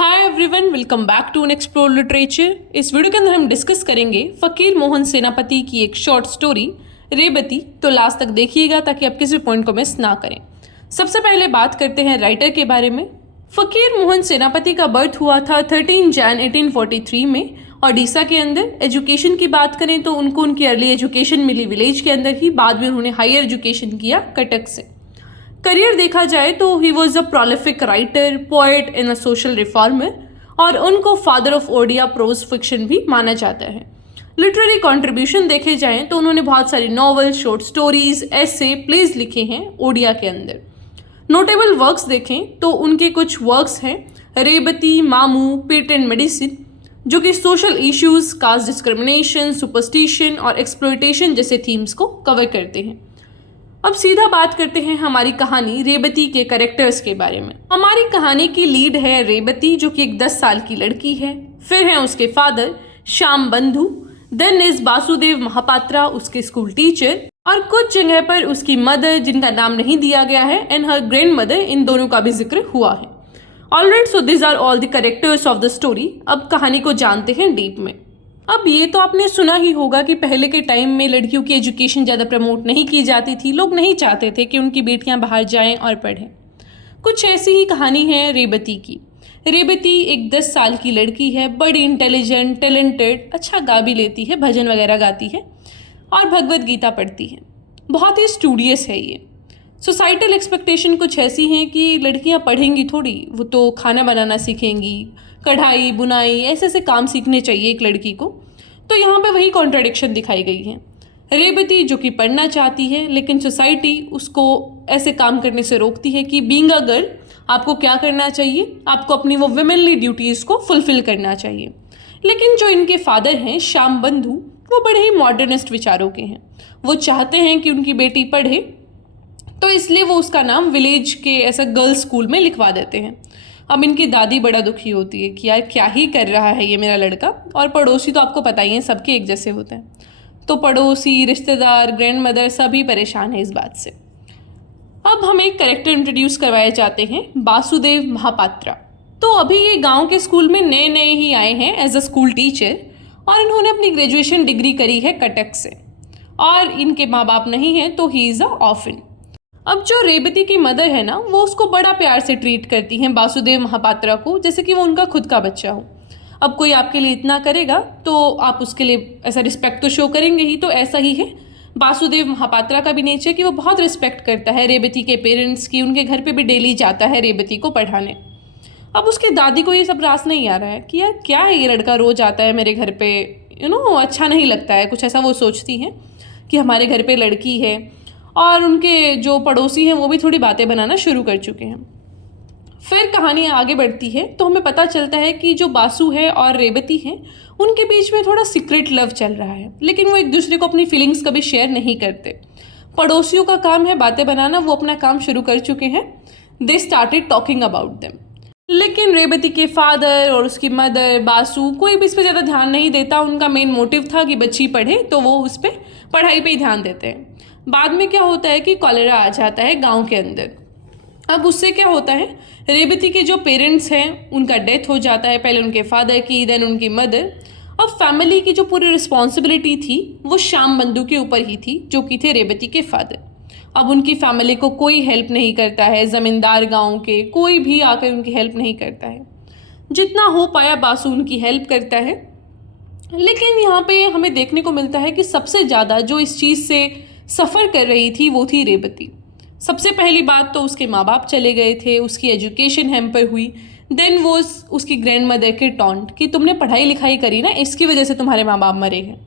Hi everyone, welcome back to an explore literature. इस video के अंदर हम डिस्कस करेंगे फकीर मोहन सेनापति की एक शॉर्ट स्टोरी रेबती। तो लास्ट तक देखिएगा ताकि आप किसी पॉइंट को मिस ना करें। सबसे पहले बात करते हैं राइटर के बारे में। फकीर मोहन सेनापति का बर्थ हुआ था 13 जैन 1843 में ओडिशा के अंदर। एजुकेशन की बात करें तो उनको उनकी अर्ली एजुकेशन मिली विलेज के अंदर ही, बाद में उन्होंने हायर एजुकेशन किया कटक से। करियर देखा जाए तो he was a prolific writer, poet and a social reformer, और उनको father of Odia pros fiction भी माना जाता है। लिटरेरी कंट्रीब्यूशन देखे जाएं तो उन्होंने बहुत सारी नॉवल, शॉर्ट स्टोरीज, ऐसे, प्लेज लिखे हैं ओडिया के अंदर। नोटेबल वर्क्स देखें तो उनके कुछ वर्क्स हैं रेबती, मामू, पेट एंड मेडिसिन, जो कि social issues, caste discrimination, superstition और एक्सप्लॉयटेशन जैसे थीम्स को कवर करते हैं। अब सीधा बात करते हैं हमारी कहानी रेबती के कैरेक्टर्स के बारे में। हमारी कहानी की लीड है रेबती, जो कि एक 10 साल की लड़की है। फिर है उसके फादर श्याम बंधु, देन इज वासुदेव महापात्रा, उसके स्कूल टीचर, और कुछ जगह पर उसकी मदर जिनका नाम नहीं दिया गया है, एंड हर ग्रैंड मदर, इन दोनों का भी जिक्र हुआ है। Alright, so this are all the characters of the story. अब कहानी को जानते हैं डीप में। अब ये तो आपने सुना ही होगा कि पहले के टाइम में लड़कियों की एजुकेशन ज़्यादा प्रमोट नहीं की जाती थी। लोग नहीं चाहते थे कि उनकी बेटियां बाहर जाएं और पढ़ें। कुछ ऐसी ही कहानी है रेबती की। रेबती एक 10 साल की लड़की है, बड़ी इंटेलिजेंट, टैलेंटेड, अच्छा गा भी लेती है, भजन वगैरह गाती है और भगवत गीता पढ़ती है। बहुत ही स्टूडियस है ये। सोसाइटल एक्सपेक्टेशन कुछ ऐसी हैं कि लड़कियां पढ़ेंगी थोड़ी, वो तो खाना बनाना सीखेंगी, कढ़ाई, बुनाई, ऐसे ऐसे काम सीखने चाहिए एक लड़की को। तो यहाँ पे वही कॉन्ट्रडिक्शन दिखाई गई है। रेबती जो कि पढ़ना चाहती है, लेकिन सोसाइटी उसको ऐसे काम करने से रोकती है कि बीइंग अ गर्ल आपको क्या करना चाहिए, आपको अपनी वो वुमेनली ड्यूटीज़ को फुलफिल करना चाहिए। लेकिन जो इनके फादर हैं श्याम बंधु, वो बड़े ही मॉडर्निस्ट विचारों के हैं। वो चाहते हैं कि उनकी बेटी पढ़े, तो इसलिए वो उसका नाम विलेज के ऐसा गर्ल्स स्कूल में लिखवा देते हैं। अब इनकी दादी बड़ा दुखी होती है कि यार क्या ही कर रहा है ये मेरा लड़का। और पड़ोसी तो आपको पता ही है, सबके एक जैसे होते हैं। तो पड़ोसी, रिश्तेदार, ग्रैंड मदर सभी परेशान हैं इस बात से। अब हमें एक कैरेक्टर इंट्रोड्यूस करवाए जाते हैं, वासुदेव महापात्रा। तो अभी ये गांव के स्कूल में नए नए ही आए हैं एज अ स्कूल टीचर, और इन्होंने अपनी ग्रेजुएशन डिग्री करी है कटक से, और इनके माँ बाप नहीं हैं, तो ही इज़ अ ऑर्फन। अब जो रेबती की मदर है ना, वो उसको बड़ा प्यार से ट्रीट करती हैं वासुदेव महापात्रा को, जैसे कि वो उनका खुद का बच्चा हो। अब कोई आपके लिए इतना करेगा तो आप उसके लिए ऐसा रिस्पेक्ट तो शो करेंगे ही। तो ऐसा ही है वासुदेव महापात्रा का भी नेचर कि वो बहुत रिस्पेक्ट करता है रेबती के पेरेंट्स की। उनके घर पे भी डेली जाता है रेबती को पढ़ाने। अब उसके दादी को ये सब रास नहीं आ रहा है कि यार क्या है, ये लड़का रोज आता है मेरे घर पे, अच्छा नहीं लगता है, कुछ ऐसा वो सोचती हैं कि हमारे घर पे लड़की है। और उनके जो पड़ोसी हैं वो भी थोड़ी बातें बनाना शुरू कर चुके हैं। फिर कहानी आगे बढ़ती है तो हमें पता चलता है कि जो बासु है और रेबती हैं, उनके बीच में थोड़ा सीक्रेट लव चल रहा है, लेकिन वो एक दूसरे को अपनी फीलिंग्स कभी शेयर नहीं करते। पड़ोसियों का काम है बातें बनाना, वो अपना काम शुरू कर चुके हैं। They started talking about them. लेकिन रेबती के फादर और उसकी मदर बासु, कोई भी इस पर ज़्यादा ध्यान नहीं देता। उनका मेन मोटिव था कि बच्ची पढ़े, तो वो उस पर पढ़ाई पे ही ध्यान देते हैं। बाद में क्या होता है कि कॉलेरा आ जाता है गांव के अंदर। अब उससे क्या होता है, रेबती के जो पेरेंट्स हैं उनका डेथ हो जाता है, पहले उनके फादर की, देन उनकी मदर। अब फैमिली की जो पूरी रिस्पॉन्सिबिलिटी थी वो श्याम बंधु के ऊपर ही थी, जो कि थे रेबती के फादर। अब उनकी फैमिली को कोई हेल्प नहीं करता है, ज़मींदार गाँव के कोई भी आकर उनकी हेल्प नहीं करता है। जितना हो पाया बासु उनकी हेल्प करता है। लेकिन यहाँ पे हमें देखने को मिलता है कि सबसे ज़्यादा जो इस चीज़ से सफ़र कर रही थी वो थी रेबती। सबसे पहली बात तो उसके माँ बाप चले गए थे, उसकी एजुकेशन हैम्पर हुई। देन वो उसकी ग्रैंड मदर के टॉन्ट कि तुमने पढ़ाई लिखाई करी ना, इसकी वजह से तुम्हारे माँ बाप मरे हैं।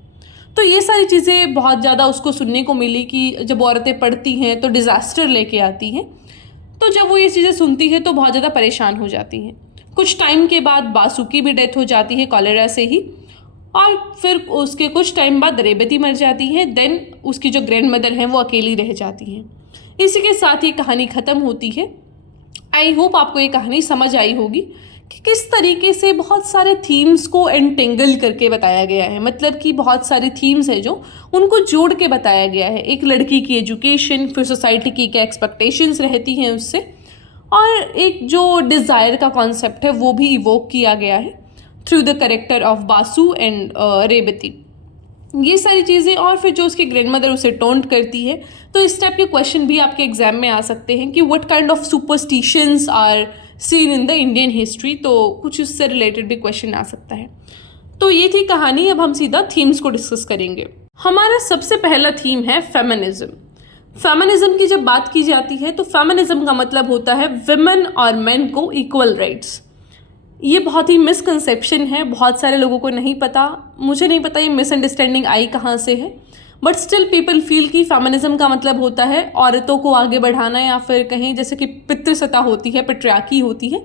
तो ये सारी चीज़ें बहुत ज़्यादा उसको सुनने को मिली कि जब औरतें पढ़ती हैं तो डिज़ास्टर लेके आती हैं। तो जब वो ये चीज़ें सुनती है तो बहुत ज़्यादा परेशान हो जाती हैं। कुछ टाइम के बाद बासु की भी डेथ हो जाती है कॉलेरा से ही, और फिर उसके कुछ टाइम बाद रेबती मर जाती है। देन उसकी जो ग्रैंड मदर हैं वो अकेली रह जाती हैं। इसी के साथ ये कहानी ख़त्म होती है। आई होप आपको ये कहानी समझ आई होगी कि किस तरीके से बहुत सारे थीम्स को एंटेंगल करके बताया गया है। मतलब कि बहुत सारे थीम्स हैं जो उनको जोड़ के बताया गया है। एक लड़की की एजुकेशन, फिर सोसाइटी की क्या एक्सपेक्टेशंस रहती हैं उससे, और एक जो डिज़ायर का कॉन्सेप्ट है वो भी इवोक किया गया है through the character of Basu and Revati. ये सारी चीज़ें और फिर जो उसकी ग्रैंडमदर उसे टोंट करती है, तो इस टाइप के क्वेश्चन भी आपके एग्जाम में आ सकते हैं कि what kind of superstitions are seen in the Indian history, तो कुछ उससे रिलेटेड भी क्वेश्चन आ सकता है। तो ये थी कहानी। अब हम सीधा थीम्स को डिस्कस करेंगे। हमारा सबसे पहला थीम है फेमिनिज्म। फेमिनिज्म की जब बात की जाती है तो फेमिनिज्म का मतलब होता है विमेन और मेन को इक्वल राइट्स। ये बहुत ही मिसकंसेप्शन है, बहुत सारे लोगों को नहीं पता, मुझे नहीं पता ये मिसअंडरस्टैंडिंग आई कहाँ से है, बट स्टिल पीपल फील कि फेमिनिज्म का मतलब होता है औरतों को आगे बढ़ाना, या फिर कहीं जैसे कि पितृसत्ता होती है, पेट्रियार्की होती है,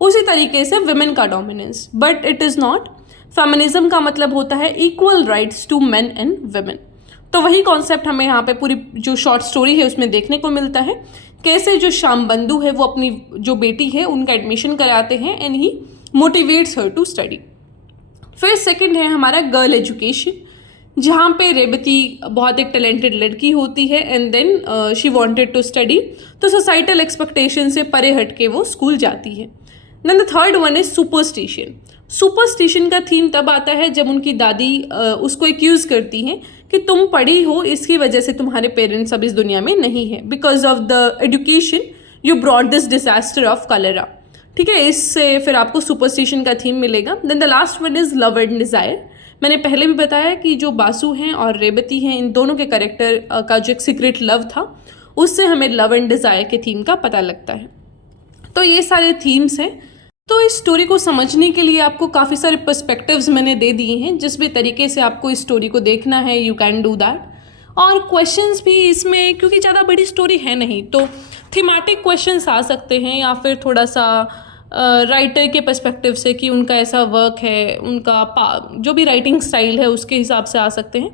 उसी तरीके से विमेन का dominance. But it is not. Feminism का मतलब होता है equal rights to men and women. तो वही कॉन्सेप्ट हमें यहाँ पे पूरी जो शॉर्ट स्टोरी है उसमें देखने को मिलता है, कैसे जो श्याम बंधु है वो अपनी जो बेटी है उनका एडमिशन कराते हैं and he motivates her to study. फिर सेकंड है हमारा गर्ल एजुकेशन, जहाँ पे रेवती बहुत एक टैलेंटेड लड़की होती है and then she wanted to study, तो सोसाइटल एक्सपेक्टेशन से परे हट के वो स्कूल जाती है। Then the third one is superstition. Superstition का थीम तब आता है जब उनकी दादी उसको एक्यूज करती हैं कि तुम पढ़ी हो, इसकी वजह से तुम्हारे पेरेंट्स अब इस दुनिया में नहीं है, because of the education you brought this disaster of cholera. ठीक है, इससे फिर आपको सुपरस्टिशन का थीम मिलेगा। Then the last one is love and desire. मैंने पहले भी बताया कि जो बासु हैं और रेवती हैं, इन दोनों के कैरेक्टर का जो एक सीक्रेट लव था, उससे हमें लव एंड डिज़ायर के थीम का पता लगता है। तो ये सारे थीम्स हैं। तो इस स्टोरी को समझने के लिए आपको काफ़ी सारे पर्सपेक्टिव्स मैंने दे दिए हैं, जिस भी तरीके से आपको इस स्टोरी को देखना है यू कैन डू दैट। और क्वेश्चंस भी इसमें, क्योंकि ज़्यादा बड़ी स्टोरी है नहीं, तो थीमेटिक क्वेश्चंस आ सकते हैं, या फिर थोड़ा सा राइटर के पर्सपेक्टिव से कि उनका ऐसा वर्क है, उनका जो भी राइटिंग स्टाइल है उसके हिसाब से आ सकते हैं।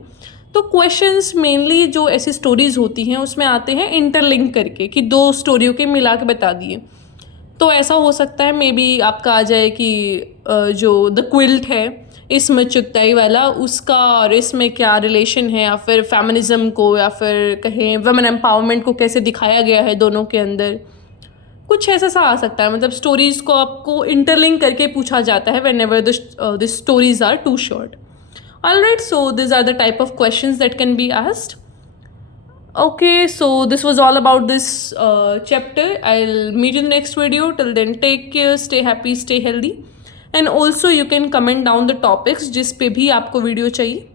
तो क्वेश्चंस मेनली जो ऐसी स्टोरीज़ होती हैं उसमें आते हैं इंटरलिंक करके, कि दो स्टोरियों के मिला के बता दिए। तो ऐसा हो सकता है मे बी आपका आ जाए कि जो द क्विल्ट है इसमें चुगताई वाला, उसका और इसमें क्या रिलेशन है, या फिर फेमिनिज्म को, या फिर कहें वुमेन एम्पावरमेंट को कैसे दिखाया गया है दोनों के अंदर, कुछ ऐसा सा आ सकता है। मतलब स्टोरीज़ को आपको इंटरलिंक करके पूछा जाता है whenever the stories are too short. Alright, so this are the type of questions that can be asked. Okay, so this was all about this chapter. I'll meet you in the next video. Till then, take care, stay happy, stay healthy. And also you can comment down the topics जिस पे भी आपको video चाहिए,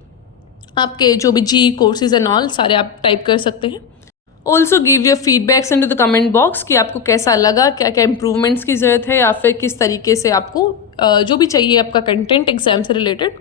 आपके जो भी जी courses and all सारे आप टाइप कर सकते हैं. Also give your feedbacks into the comment box कि आपको कैसा लगा, क्या क्या इम्प्रूवमेंट्स की ज़रूरत है, या फिर किस तरीके से आपको जो भी चाहिए आपका कंटेंट एग्जाम से रिलेटेड